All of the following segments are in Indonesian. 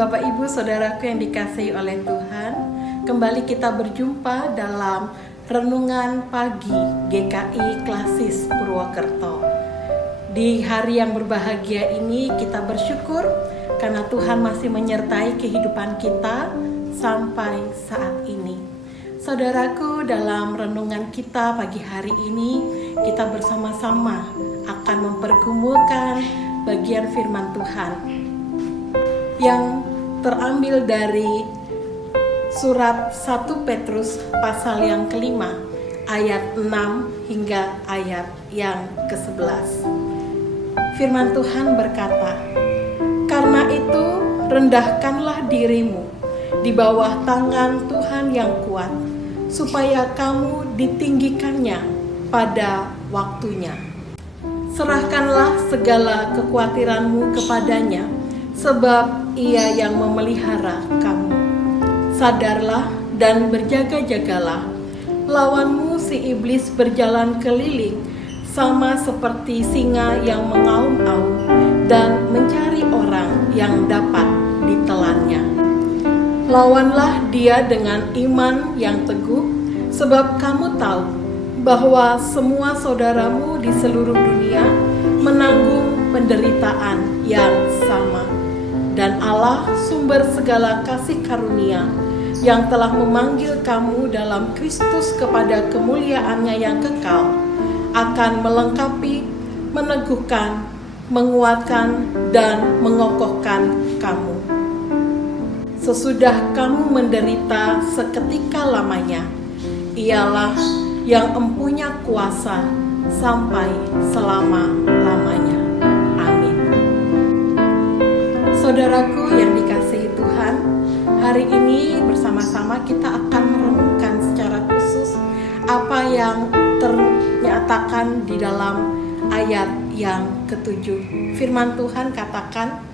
Bapak, Ibu, Saudaraku yang dikasihi oleh Tuhan, kembali kita berjumpa dalam Renungan Pagi GKI Klasis Purwokerto. Di hari yang berbahagia ini kita bersyukur karena Tuhan masih menyertai kehidupan kita sampai saat ini. Saudaraku, dalam renungan kita pagi hari ini, kita bersama-sama akan mempergumulkan bagian firman Tuhan yang terambil dari surat 1 Petrus pasal yang kelima, ayat 6 hingga ayat yang ke-11. Firman Tuhan berkata, "Karena itu rendahkanlah dirimu di bawah tangan Tuhan yang kuat, supaya kamu ditinggikannya pada waktunya. Serahkanlah segala kekhawatiranmu kepadanya, sebab Ia yang memelihara kamu. Sadarlah dan berjaga-jagalah. Lawanmu si iblis berjalan keliling, sama seperti singa yang mengaum-aum dan mencari orang yang dapat ditelannya. Lawanlah dia dengan iman yang teguh, sebab kamu tahu bahwa semua saudaramu di seluruh dunia menanggung penderitaan yang sama. Dan Allah, sumber segala kasih karunia, yang telah memanggil kamu dalam Kristus kepada kemuliaan-Nya yang kekal, akan melengkapi, meneguhkan, menguatkan, dan mengokohkan kamu. Sesudah kamu menderita seketika lamanya, Ialah yang empunya kuasa sampai selama-lamanya. Amin." Saudaraku yang dikasihi Tuhan, hari ini bersama-sama kita akan merenungkan secara khusus apa yang ternyatakan di dalam ayat yang ke-7. Firman Tuhan katakan,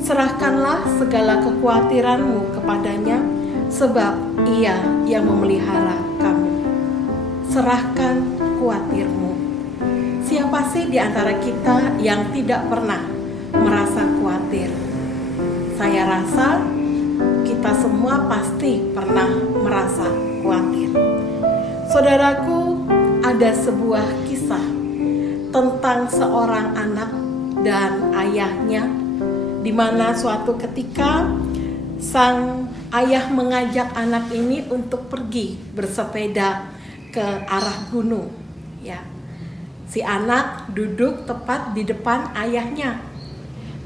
"Serahkanlah segala kekhawatiranmu kepadanya, sebab Ia yang memelihara kamu." Serahkan khawatirmu. Siapa sih di antara kita yang tidak pernah merasa khawatir? Saya rasa kita semua pasti pernah merasa khawatir. Saudaraku, ada sebuah kisah tentang seorang anak dan ayahnya, di mana suatu ketika sang ayah mengajak anak ini untuk pergi bersepeda ke arah gunung. Ya, si anak duduk tepat di depan ayahnya.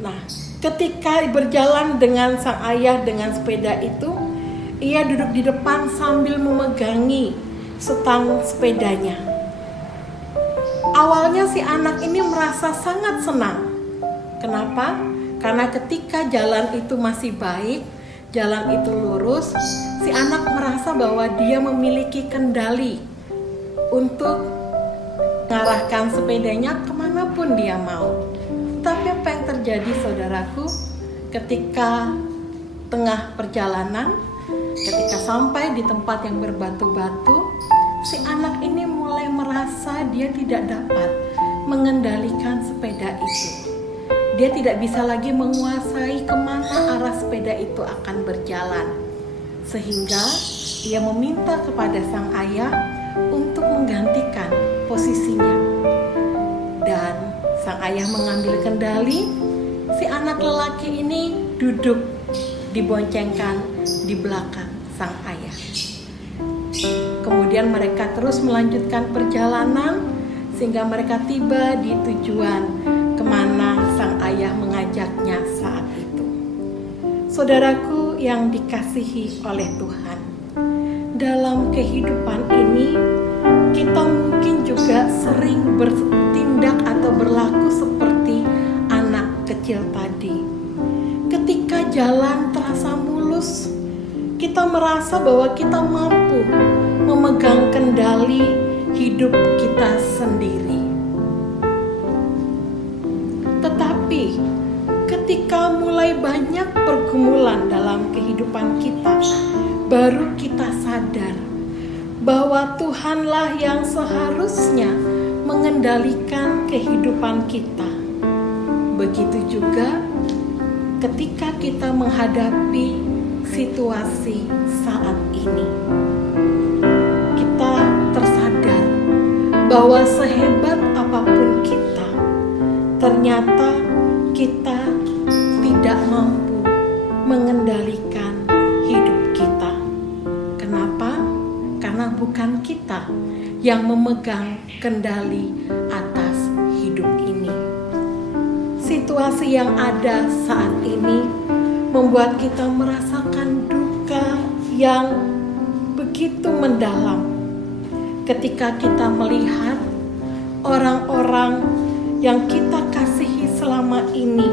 Nah, ketika berjalan dengan sang ayah dengan sepeda itu, ia duduk di depan sambil memegangi setang sepedanya. Awalnya si anak ini merasa sangat senang. Kenapa? Karena ketika jalan itu masih baik, jalan itu lurus, si anak merasa bahwa dia memiliki kendali untuk mengarahkan sepedanya kemanapun dia mau. Tapi apa yang terjadi, saudaraku, ketika tengah perjalanan, ketika sampai di tempat yang berbatu-batu, si anak ini mulai merasa dia tidak dapat mengendalikan sepeda itu. Dia tidak bisa lagi menguasai kemana arah sepeda itu akan berjalan. Sehingga ia meminta kepada sang ayah untuk menggantikan posisinya. Dan sang ayah mengambil kendali, si anak lelaki ini duduk diboncengkan di belakang sang ayah. Kemudian mereka terus melanjutkan perjalanan sehingga mereka tiba di tujuan kemana sang ayah mengajaknya saat itu. Saudaraku yang dikasihi oleh Tuhan, dalam kehidupan ini kita mungkin juga sering bertindak atau berlaku seperti anak kecil tadi. Ketika jalan terasa mulus, kita merasa bahwa kita mampu memegang kendali hidup kita sendiri. Tetapi ketika mulai banyak pergumulan dalam kehidupan kita, baru kita sadar bahwa Tuhanlah yang seharusnya mengendalikan kehidupan kita. Begitu juga ketika kita menghadapi situasi saat ini. Kita tersadar bahwa sehebat apapun kita, ternyata kita tidak mampu mengendalikan hidup kita. Kenapa? Karena bukan kita yang memegang kendali atas hidup ini. Situasi yang ada saat ini membuat kita merasakan duka yang begitu mendalam ketika kita melihat orang-orang yang kita kasihi selama ini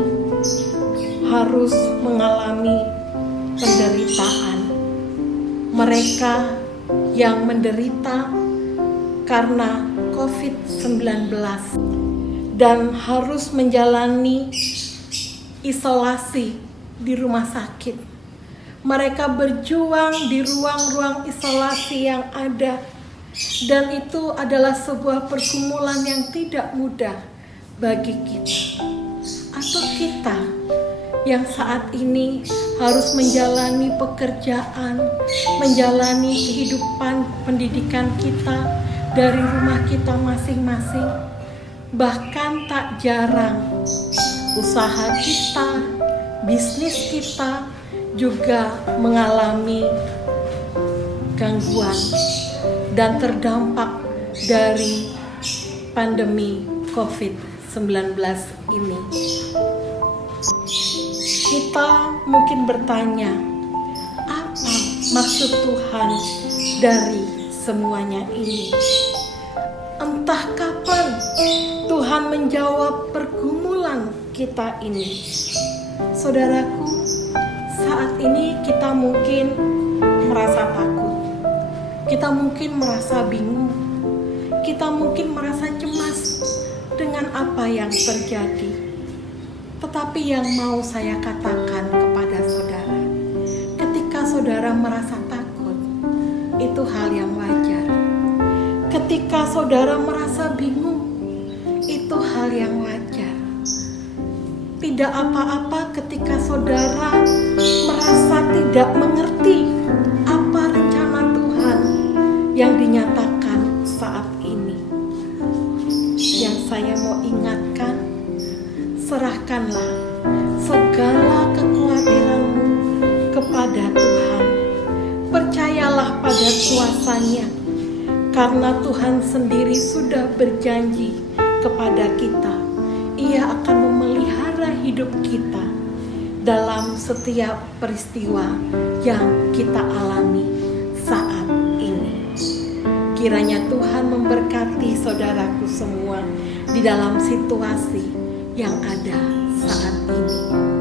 harus mengalami penderitaan. Mereka yang menderita karena COVID-19 dan harus menjalani isolasi di rumah sakit. Mereka berjuang di ruang-ruang isolasi yang ada, dan itu adalah sebuah pergumulan yang tidak mudah bagi kita. Atau kita yang saat ini harus menjalani pekerjaan, menjalani kehidupan pendidikan kita dari rumah kita masing-masing. Bahkan tak jarang usaha kita, bisnis kita juga mengalami gangguan dan terdampak dari pandemi COVID-19 ini. Kita mungkin bertanya, apa maksud Tuhan dari semuanya ini? Entah kapan Tuhan menjawab pergumulan kita ini. Saudaraku, saat ini kita mungkin merasa takut. Kita mungkin merasa bingung. Kita mungkin merasa cemas dengan apa yang terjadi. Tetapi yang mau saya katakan kepada saudara, ketika saudara merasa takut, itu hal yang wajar. Ketika saudara merasa bingung, itu hal yang wajar. Tidak apa-apa ketika saudara merasa tidak mengerti apa rencana Tuhan yang dinyatakan saat ini. Yang saya mau ingatkan, serahkanlah segala kekhawatiranmu kepada Tuhan. Percayalah pada kuasa-Nya, karena Tuhan sendiri sudah berjanji kepada kita. Ia akan memelihara hidup kita dalam setiap peristiwa yang kita alami saat ini. Kiranya Tuhan memberkati saudaraku semua di dalam situasi yang ada saat ini.